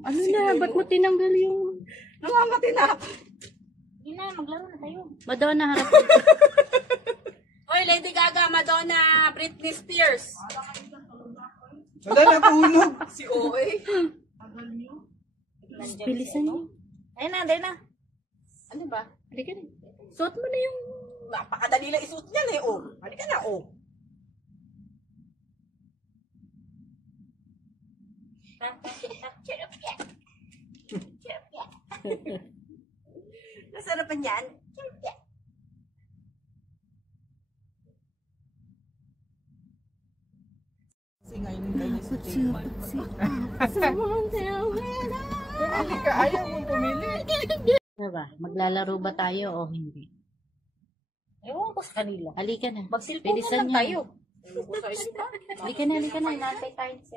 Ano na? Ba't mo tinanggal yung... Nangangatinap. Hindi na, maglaro na tayo. Madonna, harap. Oy, Lady Gaga, Madonna, Britney Spears. Wala na tulog. Si Oe. Bilisan niyo. Ayun na, ayun na. Ano ba? Halika na. Suot mo na yung... Napakadali lang isuot niyan eh, oh. Halika na, oh. Nasarapan yan? Kasi ngayon kayo sa Halika, ayaw mong pumili. Diba? Maglalaro ba tayo o hindi? Ewan ko sa kanila. Halika na. Mag-cellphone Bilisan lang niyo. tayo. Halika na, halika na. Inaantay tayo sa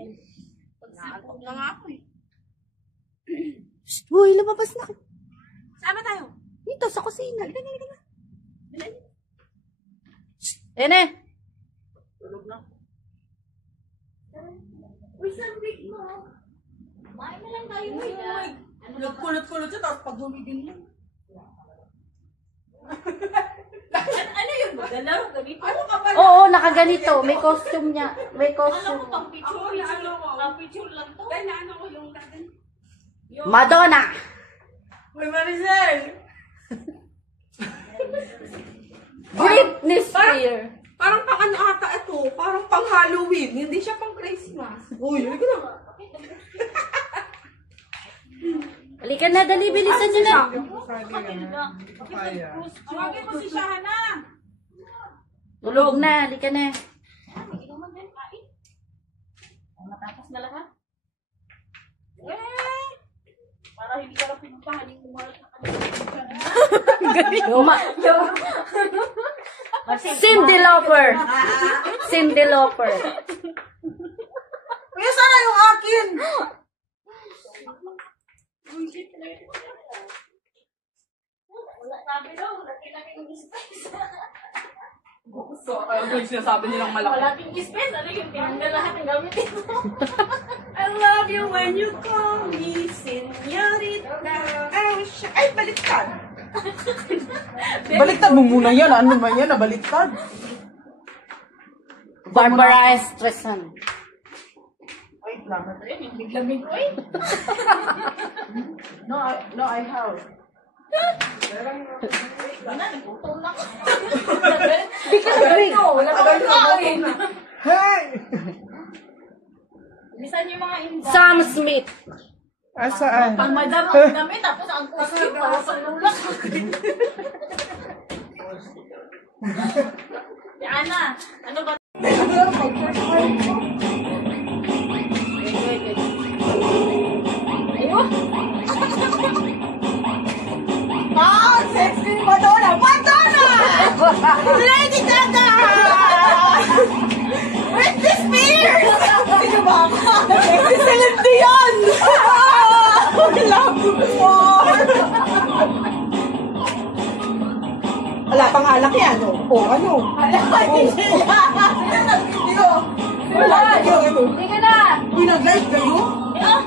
Naantok na nga ako eh. Uy, lumabas na. Sama tayo. Dito, sa kusina. Halika na. Ene! Tulog na. Uy, sandwich mo. Kumain na lang tayo. Kulot-kulot siya, tapos pagdumigin lang. Ano yun? Magalaro, ganito. Ano ka ba? Oo, nakaganito. May costume niya. May Ano ko costume. pang picture? Pang picture lang to. Kaya ano ko yung kagan. Madonna! Uy, Maricel! Britney Spears! Parang pang ano ata ito, parang pang Halloween, hindi siya pang Christmas. Uy, halika na. Halika na, dali. Bilisan niyo na. Kaya. Tawagin mo si Shana. Tulog na. Halika na. Inuman din, kain. Matapos na lahat. Para hindi ka na pinuntahan yung umalat na Cindy Lauper. Cindy Lauper. Kuya, sana yung akin. Wala sabi daw, laki-laki yung space. So, kaya yung sinasabi nilang malaki. Malaking space, ano yung tinanggal lahat ng gamitin mo? I love you when you call me señorita. Ay, baliktad. Baliktad mo muna yan. Ano ba yan? Baliktad. Barbara Streisand. Wait lang. Biglamig ko eh. No, I have. Wala, nagutong lang. Wala ka ba Kain. Hey! Bilisan yung mga inda. Sam Smith. Asaan? Pang madam ang damit, tapos ang costume para sa lulak. Ana, ano ba? Ayun. Ah, sexy ni Madonna! Madonna! Lady Gaga! Britney Spears! Sino ba ako? Si Celine Dion! Love you more! Wala pang alak yan, oh. Oh, ano? Alak pa, hindi Dito. Wala kayo, ito. Hindi ka na. Uy, nag-live kayo? Ah,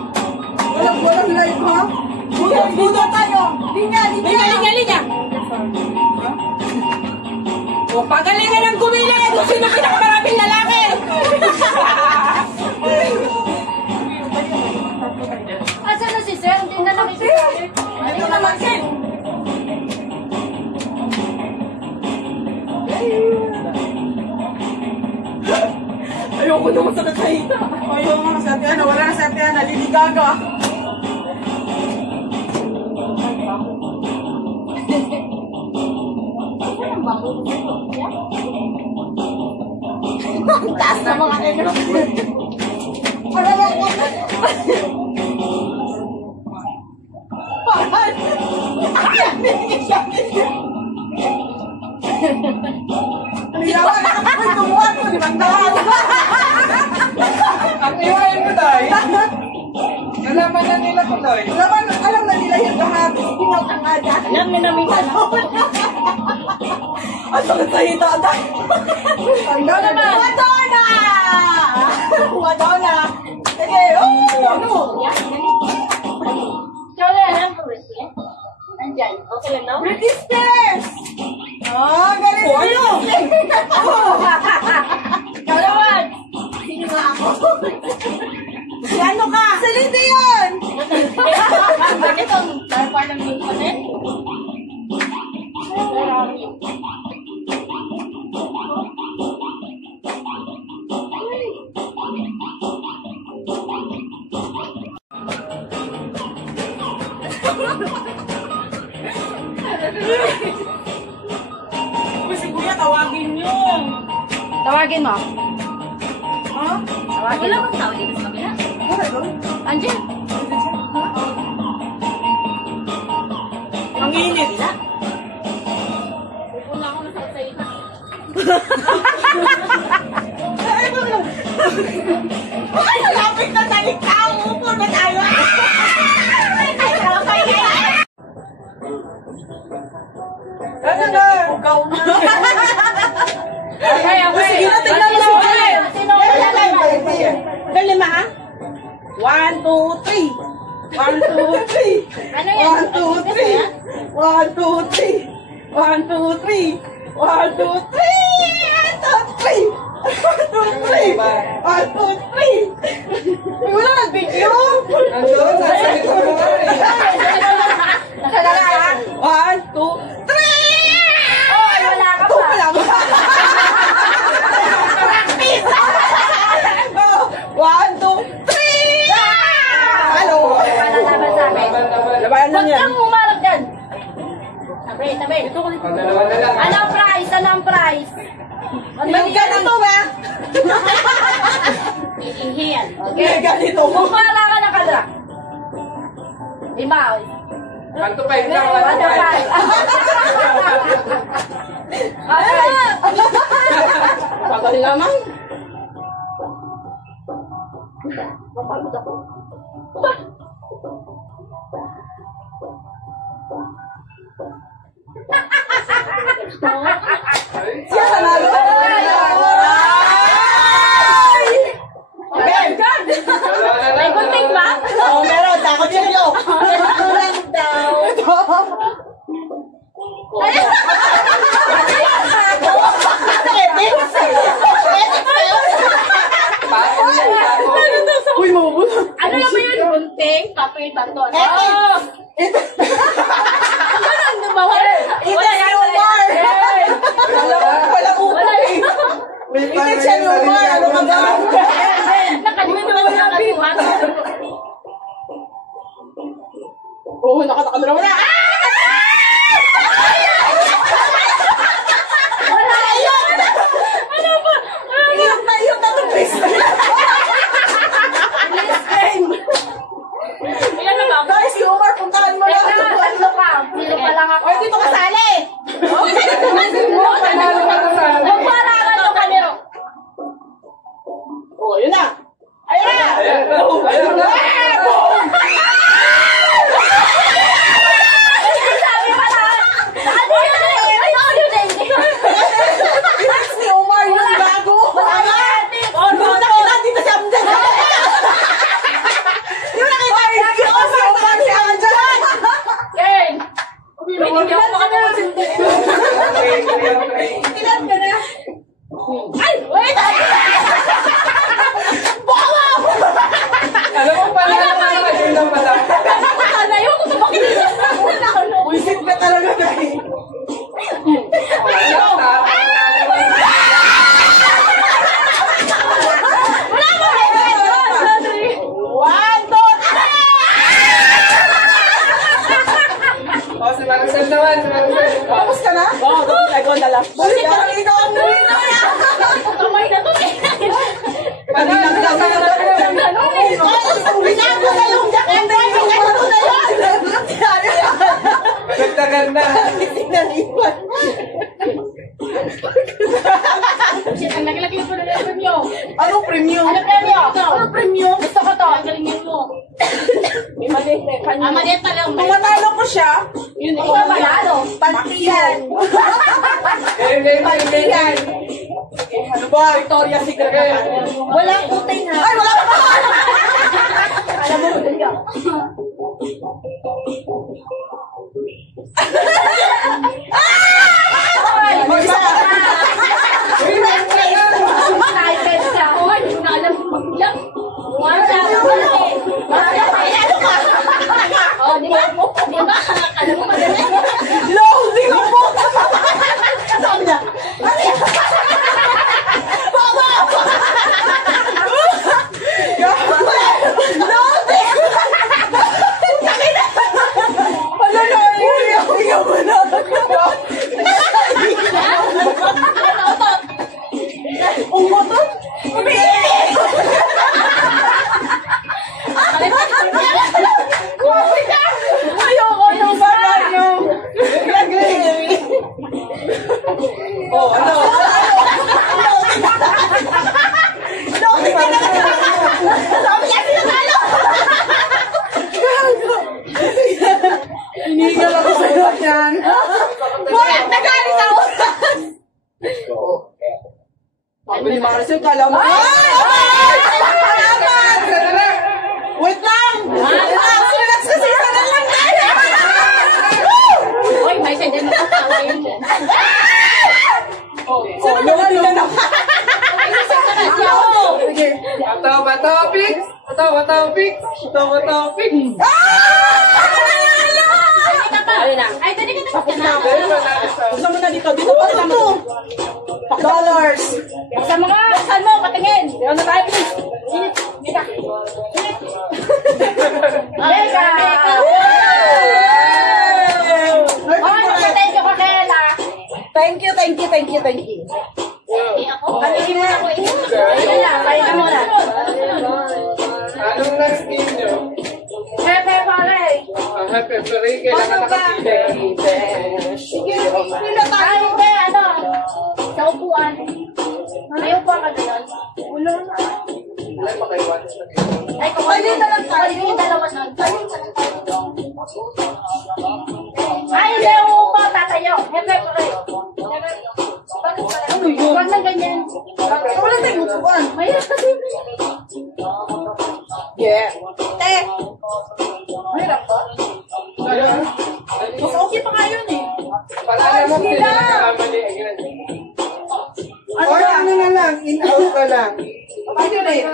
Walang live, ha? Budo tayo! Linya! O, pagalingan ng gumiling! Kung sino pinakamaraming lalaki! asan na si Sir? Hindi na nakikita. Ito naman, Sen! Ayoko naman sa nakahita. Ayoko naman sa Ate Ana. Wala na sa Ate Ana. Lady Gaga. Ang taas na mga energy. Ang iwain mo tayo. Nalaman na nila ko tayo. Alam na nila yung lahat. Hinaw ka nga dyan. Alam niyo namin na. Ang sakit sa hita. Madonna! Madonna! Madonna! Sige, oh! Ano? Ilan na? Britney Spears! Oh, galing mo yun! Ikaw naman! Sino ba ako? Si ano ka? Celine Dion! Bakit ang darpa ng yung panin? Si Kuya, tawagin nyo. Tawagin mo. Ha? Tawagin Wala mo. bang tao dito sa kabila? Wala doon. Andiyan. Ang init. Wala akong nasa sa ina. Ay, bakit? Ay, malapit na tayo. Upo na tayo. Ano na? Ugaw na. Okay, okay. Sige na, tignan mo si Jen. Sino wala na? Dali ma ha? 1, 2, 3. 1, 2, 3. Ano yan? 1, 2, 3. 1, 2, 3. 1, 2, 3. 1, 2, 3. 1, 2, 3. 1, 2, 3. Wala nag-video. Nandun, nasa likod mo nga eh. Kailangan. 1, 2, 3. Ay, wala ka Ito pa. pa lang. Practice. 1, 2, 3. Hello. Palalaban sa akin. Labanan lang Huwag yan. kang umarap dyan. Tabi, tabi. Ang dalawa na lang. Ano ang price? Ano ang price? Yung ganito ba? Iihiyan. Yung ganito. Kung wala ka na kadra. Lima. Kanto pa yun lang. Ano pa? Okay. Pagaling naman. Siya nanalo. Ay! Okay. Dalawa na May lang. gunting ba? Oo, meron. Takot siya nyo. Ito lang daw. Uy, mabubot. Ano naman yun? Gunting? Papel ba to? Epic. Oh! Ano ang dumawa? Ito si Omar. Wala upo eh. Ito si Omar. Ano ka ba? Nakalimutan mo na katuhan. Oo, nakatakadra mo na. Wala yun! Ano ba? Iyok na itong please. Ilan na ba? Guys, si Omar, puntahan mo na. Ano pa? Sino pa lang ako? Oy, dito ka sali. Magparangan yung kanero. Oh, yun na. Ayun na. Ayan na. Ayan na. Sabi pa na. Ano yun eh? Ano yun eh? Yes, si Omar yung bago. Doon nakita dito sa amdan. Yung nakita si Omar si amdan. Ken! Hindi ako makapagpunta. Okay, okay. Ilan ka na? Ay! Wait! Alam mo pala na yun lang pala. Sana yun kung tumakinig. Buisit ka talaga dahil. Wala mo kayo! 1, 2, 3. O, si Maricel naman, si Maricel. Tapos ka na? Oo, tapos ako na lang. Buisit ka lang ikaw ang buhay na yan. Kamay na to eh. Kanina ka Binago na yung jacket. Yung ano na yan. Nagtagal na. Tinanipan. Shit, ang laki-laki po na yung premyo. Anong premium? Ano premyo? Anong premium? Gusto ko to, ang galingan mo. May maliit na kanya. Ah, maliit pa lang. Kung matalo ko siya, yun Ikaw ba lalo? pantiyan. Game. Pantiyan. Ano ba? Victoria's Secret na pa. Walang utay na. Ay, wala pa! Alam mo, dali ka. Sabi ni Marcel, kala mo. Ay! Salamat! Isa na lang. Wait lang! Wait lang! Relax kasi isa na lang tayo! Uy, may siya din nakatawa yun. Sino naman nila na? Ay, isa ka na siya. Oh. Sige. Bato, topic. Bato, topic. Bato, topic. Ayun na. Ay, dali ka tapos ka na. Buksan mo na dito. Dito pa rin naman. Dollars. Buksan mo nga. Buksan mo, patingin. Meron na tayo, please. Mika. Mika. Oh, nagpa-thank you ka, Kela. Thank you, thank you, thank you, thank you. Alihin mo na ko. Ayun na, tayo na muna. Anong last name nyo? Pepe, pare. Ang happy birthday. Kailangan nakasili. Sige, pila tayo. Ay, hindi, ano? Sa upuan. May upuan ka doon? Ulo na. Ay, makaiwan. Ay, kung Pwede na lang tayo. yung dalawa nun. Ay, hindi, uupo, tatayo. Hepe, pare. Ano yun? Huwag lang ganyan. Wala tayong upuan. Mahirap kasi. Yeah. Te. Mahirap ba? Mas okay pa nga yun eh. Paalala mo, sila nakakamali. Or ano na lang, in-out ka lang. Pwede rin.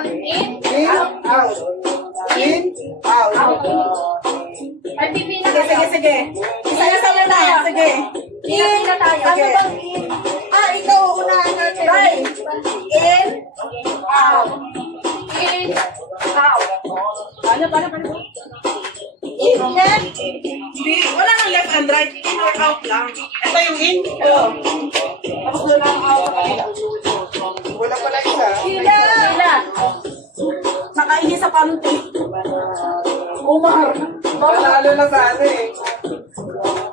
In-out. In-out. Ay, pipila Sige, sige, sige. Isa-isa na na. Sige. Pipila tayo. Sige. Ikaw, unahan natin. Right. In. Out. In. Out. Paano? In. Left. Wala nang left and right. In or out lang. Ito yung in. Oo. Tapos doon lang out. Wala pala isa. Sila. Pila. Nakaini sa panty. Umar. Panalo na sa ano eh.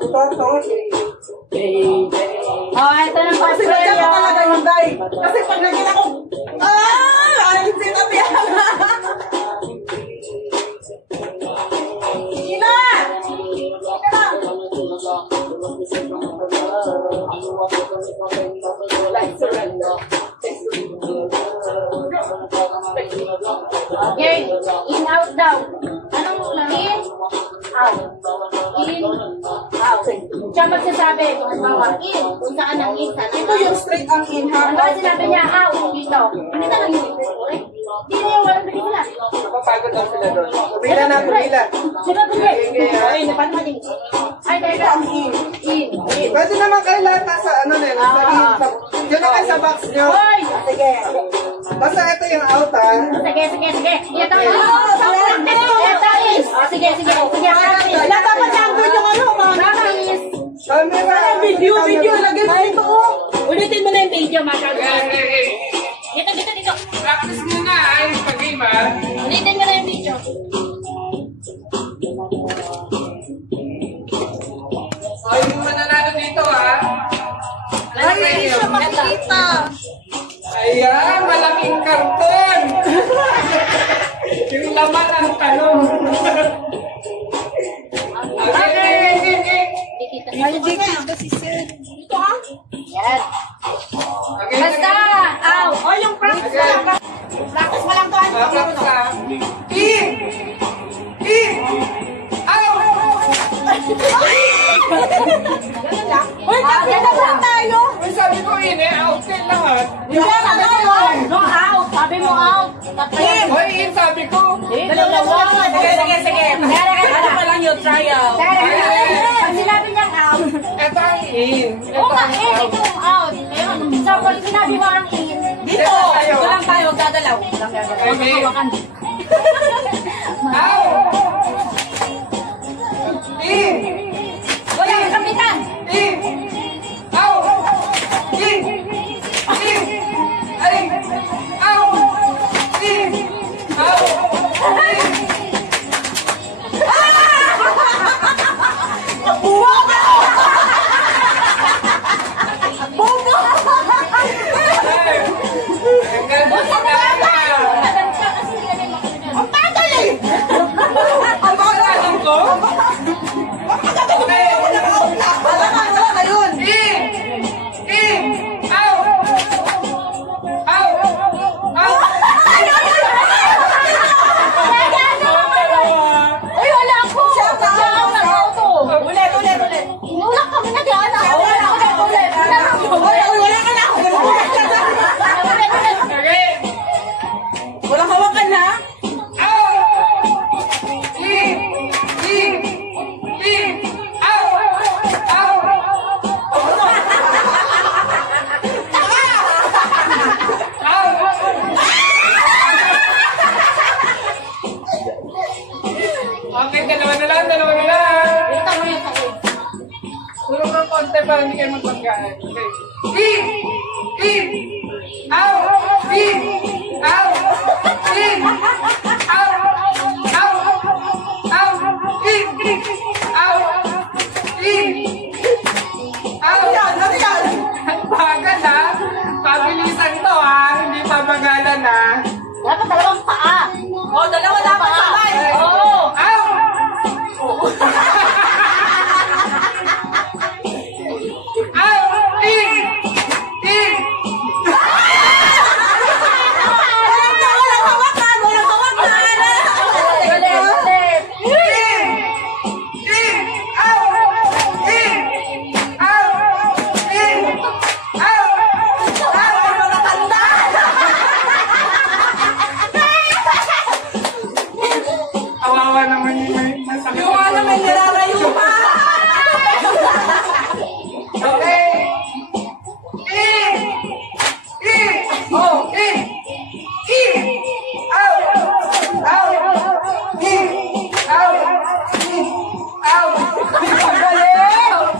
Ito. Oh, ito ng Kasi nandiyan ko talaga yung day. Kasi pag naging ako, ayun sinabi yan. Sila! Sila lang. Okay. In, out daw. Anong in? Out. In, out. Siya magsasabi, kung halimbawa, in, kung saan ang in, saan ang Ito yung straight ang in ha. Ano sinabi niya, out, dito. Ano na lang yung correct? Hindi na yung walang pelikula. Napapagod daw sila doon. Pumila na, pumila. Sige, sige. Ay, napanmaling. Ay, teka. Ang in. In. Pwede naman kayo lahat nasa ano na yun. Nasa in. Diyan na kayo sa box nyo. Hoy! Sige. Basta ito yung out ha. Sige. Ito yun. Ito is. Sige. Wala dapat number yung ano, mama. Promise. Camera. Video, lagay mo dito. Ulitin mo na yung video, mga Eh. Dito. Practice muna ay pag-game ha. Ulitin mo na yung video. Ay, yung mananalo dito ha. Ay, hindi siya makikita. Ayan, malaking karton. Yung laman ang tanong. Okay. Ay, dito si Sir. Dito ha? Yan. Okay. Basta! Ow! Oh, yung practice lang. Practice mo lang to. Bakit ka? In! Out! Uy, kakita lang tayo. Uy, sabi ko in eh, out din lahat. Hindi mo na yun. No, out! Sabi mo out! Tatlo. Hoy, in sabi ko. Dalawa. Sige. Ano pa lang yung trial. Pag sinabi niyang out, Ito ang in. oo nga, ito yung out. So, pag sinabi mo ang in, Dito. Dito lang tayo. Gagalaw. Okay. hawakan. Out! In! Wala, kapitan! In! Out! In! Ay! Out! In! Out! In! Ang ganda na. Ang tagal eh. Ang alam ko? Okay. Wala na yun. In! Out! Out! para hindi kayo magpagkaan. Okay. In! In! Out! In! Out! In! Out! Out! Out! In! Out! In! Out! Ano yan? Ang bagal ha! Pabilisan to ha! Hindi pabagalan ha! Dapat dalawang paa. O, dalawa dapat sabay. Oo. Out! Out! In! In! Walang hawakan. Walang hawakan. Ulit, ulit. In! In! Out! In! Out! In! Out! Ay, matatanda. Awawa naman yung may masakit. Yung ano may nilalayo pa. Okay. In! In! Oh! In! In! Out! Out! In! Out! In! Out!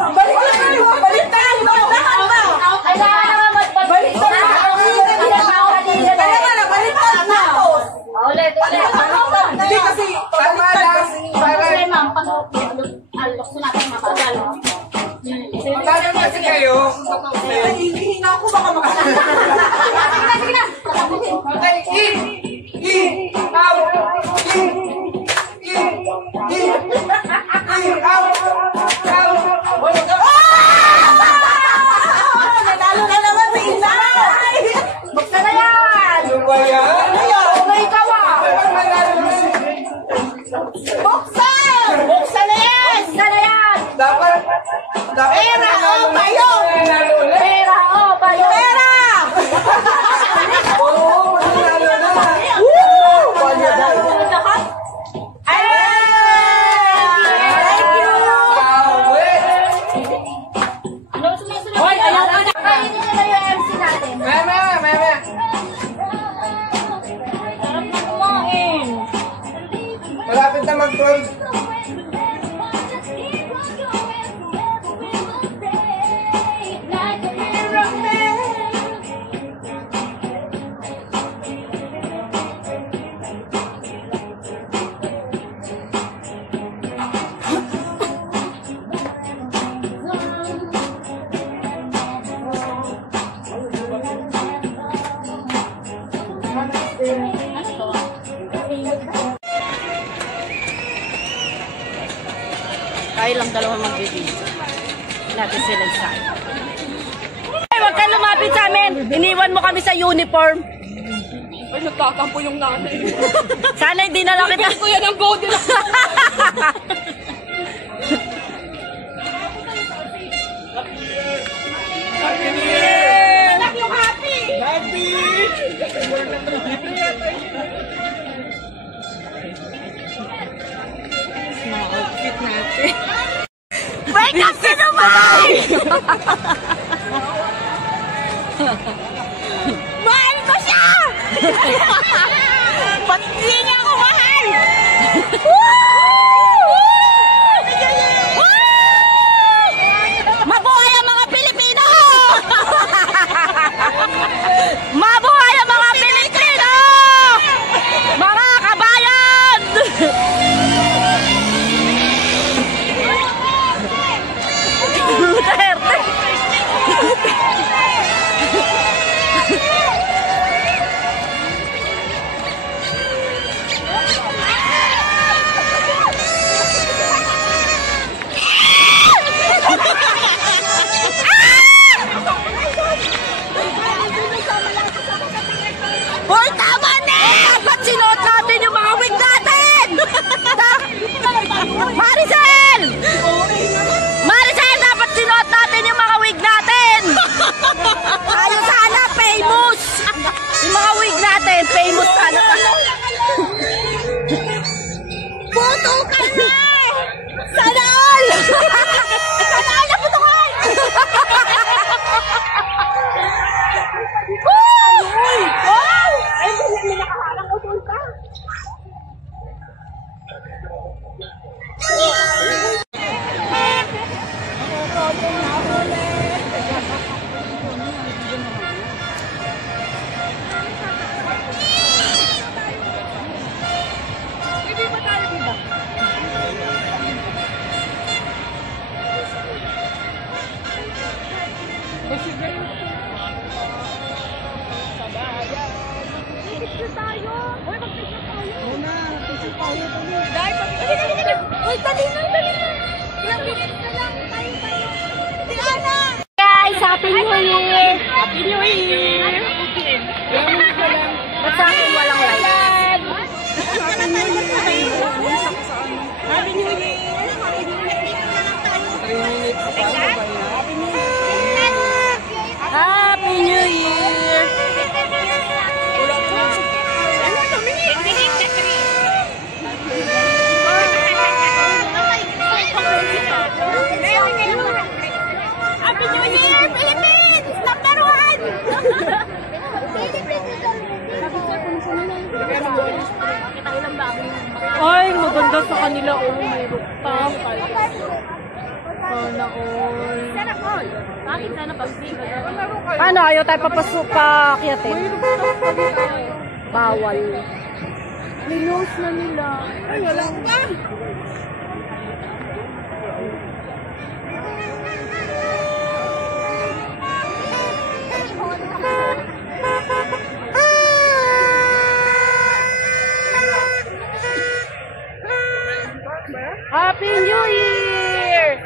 Balik lang kayo. Balik tayo. Dahan ba? Kailangan naman magbalik. Balik tayo. Kaya nga na, balik tayo. Tapos. Ulit, ulit. Hindi kasi. Tama lang. Para Problema, pag alok natin mabagal. magkano kasi kayo? Hihina ako baka makasama. Sige na. Okay. In! In! Out! In! In! In! In! Out! Out! Nanalo na naman si Inay. Buksan na yan. Ano ba yan? Okay, ikaw ah. Parang manalo na si Buksan! Buksan na yan. Buksan na yan. Dapat Pera o bayo? manalo ulit. Pera o bayo. Pera! Oo, manalo na. Woo! Thank you! Wow, wait. Ano sumisunod? Hoy, ayaw ka na. Kainin nyo na yung MC natin. Meme, meme. Sarap na kumain. Malapit na mag-12. Tayo lang dalawa magbibigay. Natin sila isa. Ay, huwag ka lumapit sa amin! Iniwan mo kami sa uniform. Ay, nagtatampo yung nanay. Sana hindi na lang kita. Ko yan ang body lang. Anak yung happy! Wake up ka naman! Mahal ko siya! Ba't hindi niya ako mahal? Mabuhay ang mga Pilipino! Mabuhay ang mga Pilipino! Mga kabayan! Duterte! Hoy, tama na! Ba't sinuot natin yung mga wig natin? Maricel! Maricel, dapat sinuot natin yung mga wig natin! Tayo sana, famous! Yung mga wig natin, famous sana. Puto ka na! Sana all! Sana all na putukan! Wow! Ay, may nakaharang ko doon pa. Uy, dali na, dali na. Ilang minutes na lang. Tayo. Diana! Guys, Happy New Year! Happy New Year! Ba't sa akin walang light? Happy New Year! Happy New Year! 3 minutes pa. Happy New Year! Happy New Year, Philippines! Number 1! Ay, maganda sa kanila. Oh, may rooftop. Sana all. Sana all. Bakit sana pag-sigal? Ano, ayaw tayo papakyatin? Bawal. Nilos na nila. Ay, wala pa. Happy New Year!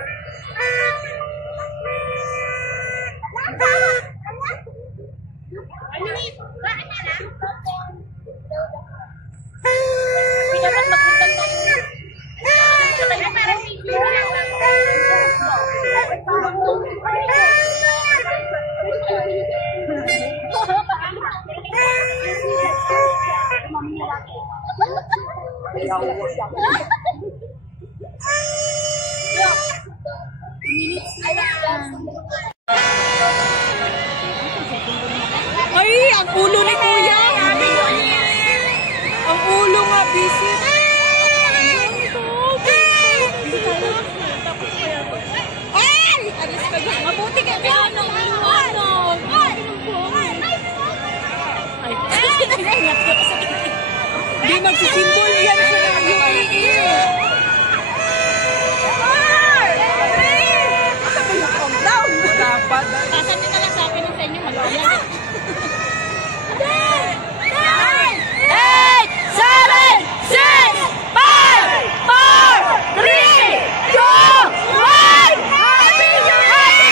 Ay, ang ulo ni Kuya. Ang ulo nga, busy. Ay! Mabuti ka ba? Anong liwanag? Ay, hindi magsisimbol yan sa UAE. Dapat. Kasan nyo na lang sa akin ng sa inyo, mag-ayan. 8, 7, 6, 5, 4, 3, 2, 1! Happy New Year!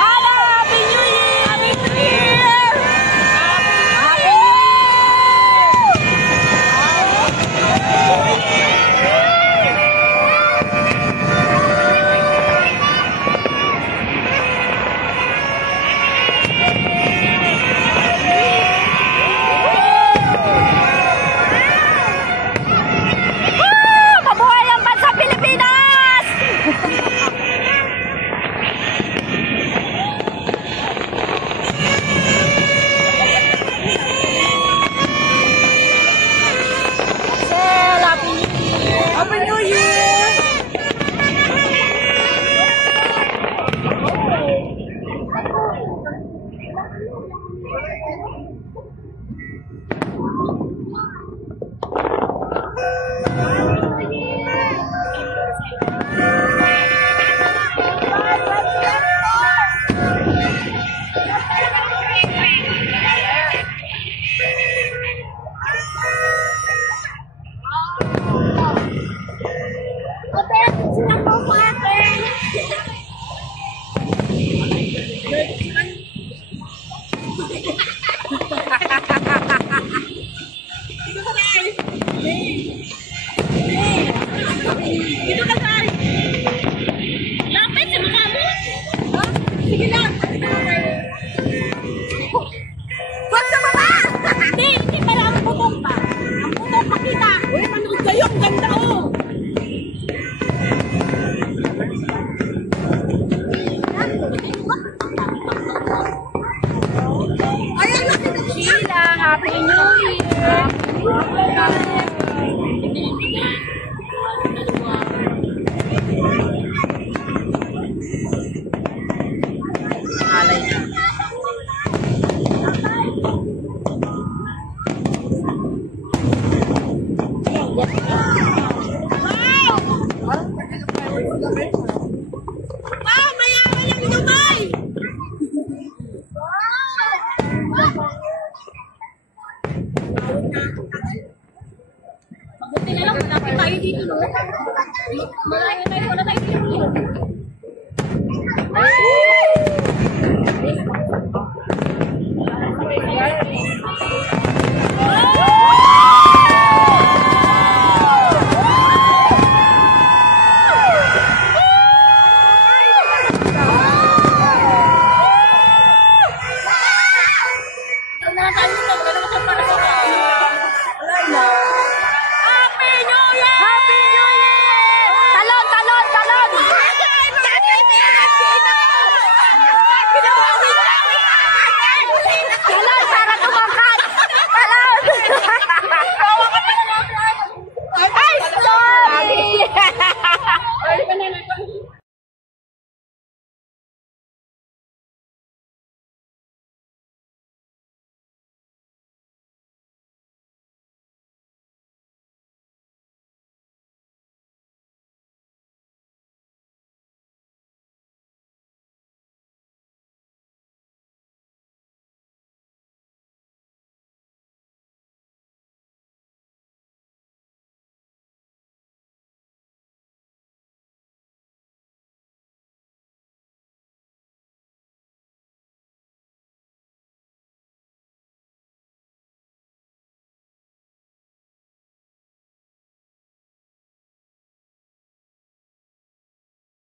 Hello, Happy New Year! Happy New Year! Happy New Year! Malaki tayo, wala tayo.